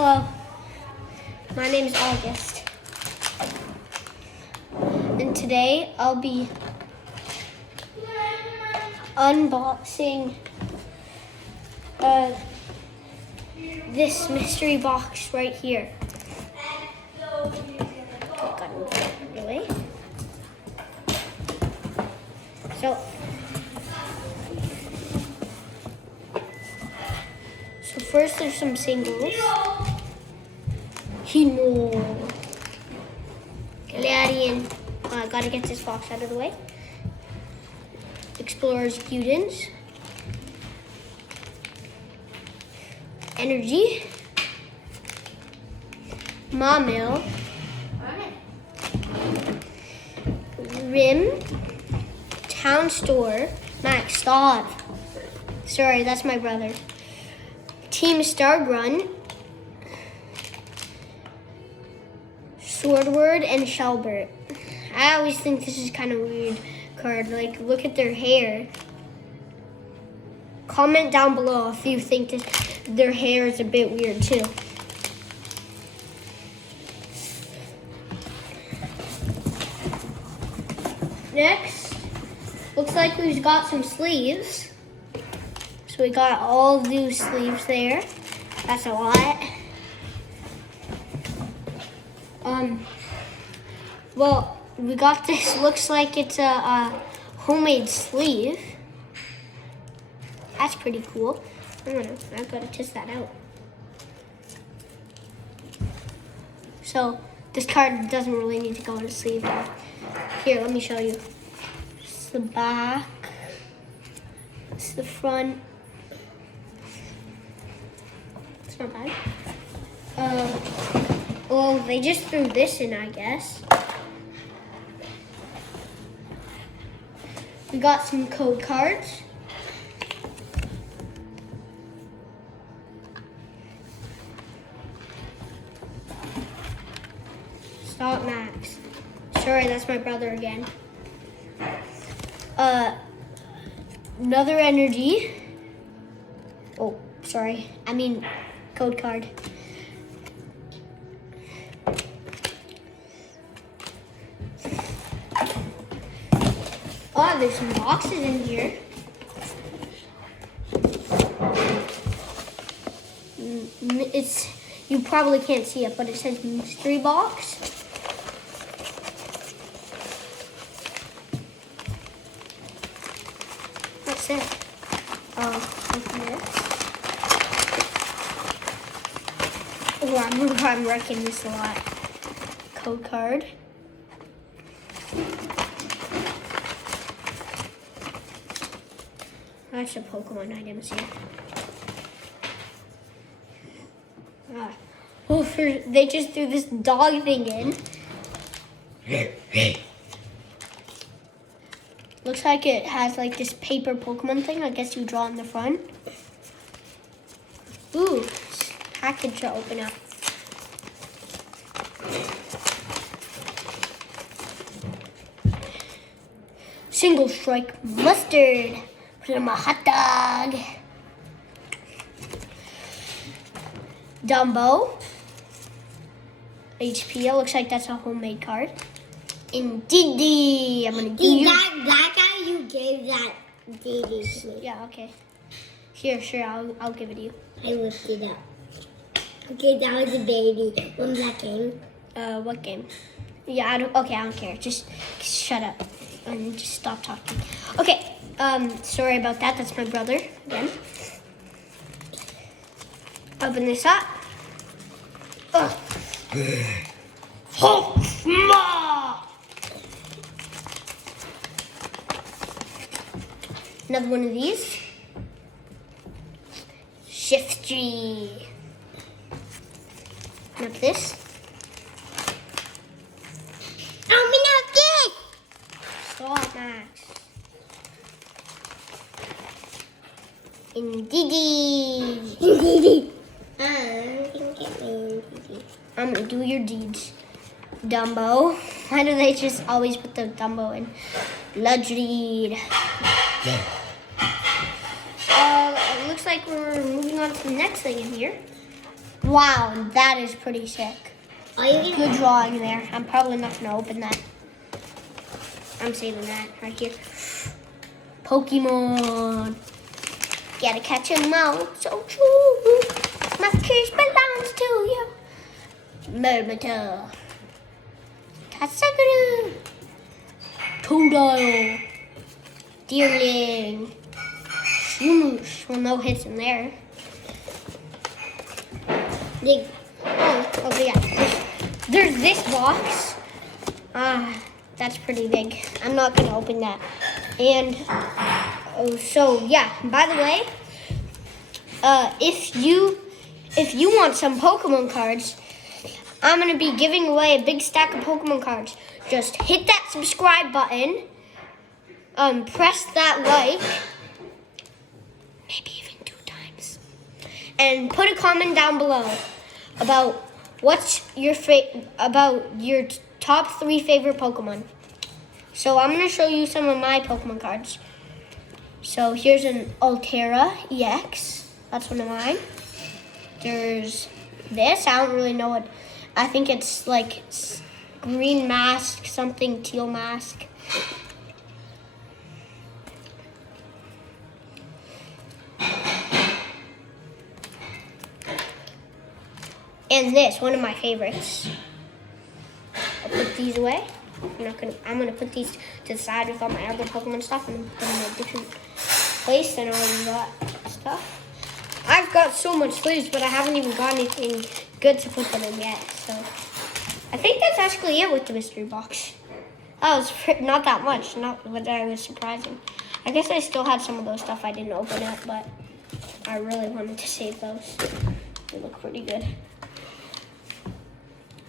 Hello, my name is August, and today I'll be unboxing this mystery box right here. So first there's some singles. Hino. Galarian. Gotta get this box out of the way. Explorers Gudins. Energy. Maumelle. Rim. Town Store. Max, stop. Sorry, that's my brother. Team Stargrunt. Swordward and Shelbert. I always think this is kind of weird card. Like, look at their hair. Comment down below if you think their hair is a bit weird too. Next, looks like we've got some sleeves. So we got all these sleeves there. That's a lot. Well, we got this. Looks like it's a homemade sleeve. That's pretty cool. I don't know. I've got to test that out. So this card doesn't really need to go in a sleeve. Here, let me show you. This is the back. This is the front. It's not bad. Well, they just threw this in, I guess. We got some code cards. Stop, Max. Sorry, that's my brother again. Another energy. Oh, sorry. I mean, code card. Oh, there's some boxes in here. You probably can't see it, but it says mystery box. That's it. Open this. Oh, I'm wrecking this a lot. Code card. That's a Pokemon I didn't see. Oh, they just threw this dog thing in. Looks like it has like this paper Pokemon thing. I guess you draw on the front. Ooh, package to open up. Single Strike Mustard. Put it on my hot dog. Dumbo. HP. It looks like that's a homemade card. Indeedee. I'm gonna give you. That guy you gave that Didi. Yeah. Okay. Here, sure. I'll give it to you. I lifted it up. Okay, that was a baby. When was that game? What game? Yeah. I don't care. Just shut up and just stop talking. Okay. Sorry about that. That's my brother again. Open this up. Another one of these. Shiftry. Up this. Stop, Max. Indeedee. I'm gonna do your deeds. Dumbo. Why do they just always put the Dumbo in? Bludgeon. It looks like we're moving on to the next thing in here. Wow, that is pretty sick. Are you Good drawing there. I'm probably not gonna open that. I'm saving that right here. Pokemon. Gotta catch 'em all, so true. My case belongs to you. Mermator. Tatsuguru. Totodile. Deerling. Swoosh. Well, no hits in there. Oh yeah. There's this box. That's pretty big. I'm not gonna open that. And so yeah. By the way, if you want some Pokemon cards, I'm gonna be giving away a big stack of Pokemon cards. Just hit that subscribe button. Press that like. Maybe even 2 times. And put a comment down below about what's your top 3 favorite Pokemon. So I'm gonna show you some of my Pokemon cards. So here's an Altera EX. That's one of mine. There's this. I don't really know what. I think it's like green mask, something teal mask. And this, one of my favorites. I'll put these away. I'm gonna put these to the side with all my other Pokemon stuff and put them in a different place than all of that stuff. I've got so much sleeves, but I haven't even got anything good to put them in yet. So I think that's actually it with the mystery box. That was not that much, not what I was surprising. I guess I still had some of those stuff I didn't open up, but I really wanted to save those. They look pretty good.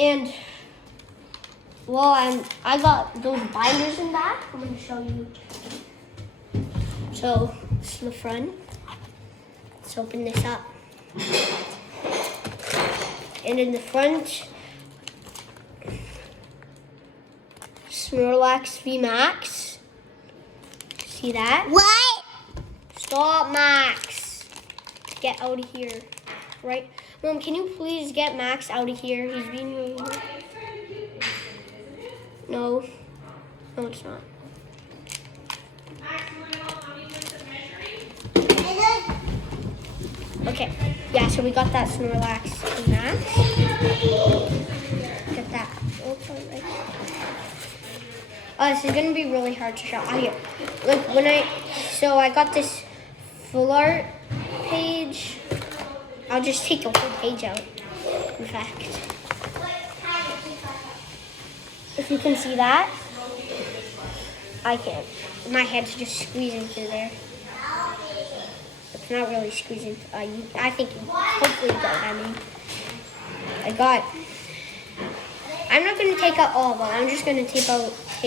And well, I got those binders in back. I'm gonna show you. So this is the front. Let's open this up. And in the front, Snorlax VMAX. See that? what? Stop, Max. Get out of here. Right? Mom, can you please get Max out of here? He's being really weird. No. No, it's not. Okay. Yeah, so we got that Snorlax VMAX. Get that. Right. This is gonna be really hard to show. Here. Look, so I got this full art page. I'll just take the whole page out, in fact. If you can see that, I can't. My head's just squeezing through there. It's not really squeezing. I think hopefully you got what I mean. I'm not going to take out all of them. I'm just going to take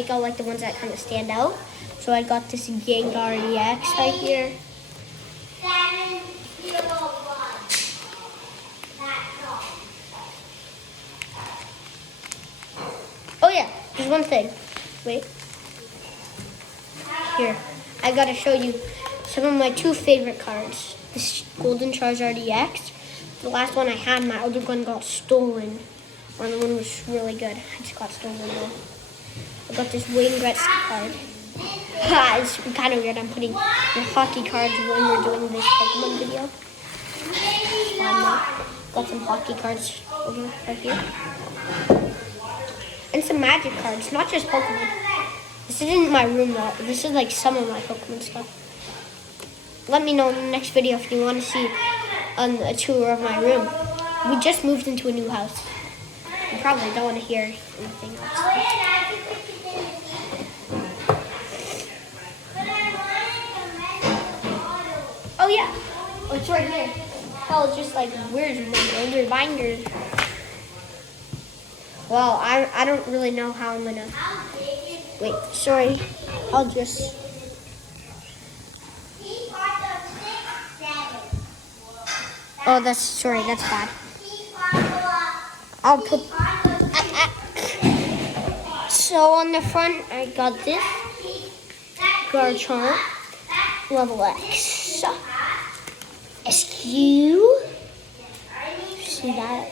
out like the ones that kind of stand out. So I got this Gengar EX right here. Oh yeah, there's one thing. Wait. Here, I gotta show you some of my 2 favorite cards. This Golden Charizard EX. The last one I had, my other one got stolen. One was really good. I just got stolen though. I got this Wayne Gretzky card. It's kind of weird. I'm putting the hockey cards when we're doing this Pokemon video. Got some hockey cards over right here. And some magic cards, not just Pokemon. This isn't my room though. This is like some of my Pokemon stuff. Let me know in the next video if you want to see a tour of my room. We just moved into a new house. You probably don't want to hear anything else. Oh yeah, oh, it's right here. Oh, it's just like, where's my older binders? Well, I don't really know how I'm gonna. Wait, sorry. I'll just. Oh, that's bad. I'll put. So on the front, I got this Garchomp level X. SQ. see that.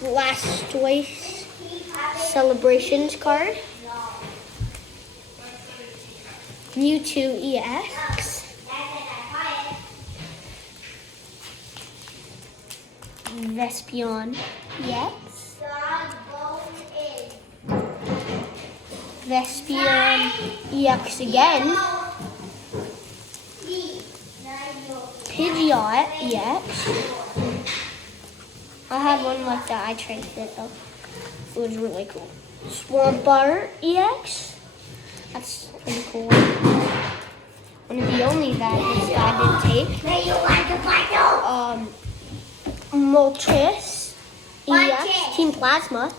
Blastoise Celebrations card. Mewtwo EX. Vespion EX. Vespion EX again. Pidgeot EX. I had one like that. I traded it though. It was really cool. Swampert EX. That's pretty cool. One of the only that this guy didn't take. Moltres EX. Team Plasma.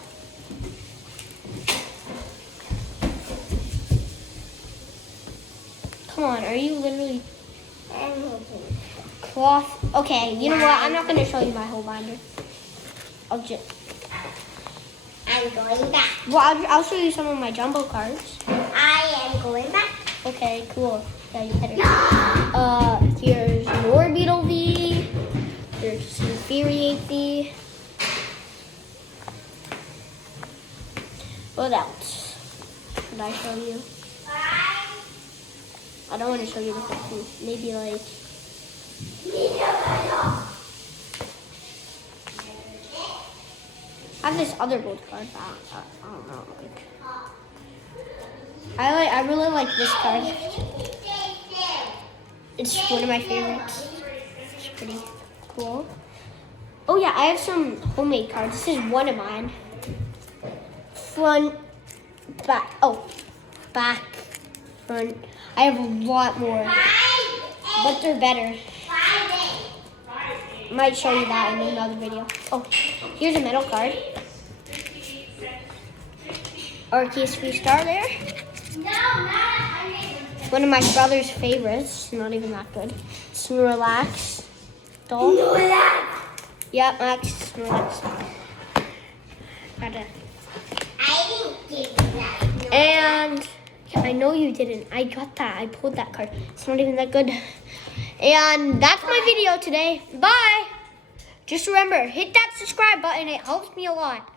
Come on, are you literally cloth? Okay, you know what? I'm not gonna show you my whole binder. I'll just. I'm going back. Well, I'll show you some of my jumbo cards. I am going back. Okay, cool. Yeah, you better. Here's Norbeetle V. Here's Infuriate V. What else should I show you? I don't want to show you the whole thing. Maybe like. I have this other gold card. I don't know. I really like this card. It's one of my favorites. It's pretty cool. Oh yeah, I have some homemade cards. This is one of mine. Front, back. Oh, back, front. I have a lot more, but they're better. Might show you that in another video. Oh, here's a metal card. Arceus V-Star there. One of my brother's favorites. Not even that good. Snorlax doll. Yep, Max Snorlax. Gotta. And I know you didn't. I got that. I pulled that card. It's not even that good. And that's my video today. Bye. Just remember, hit that subscribe button. It helps me a lot.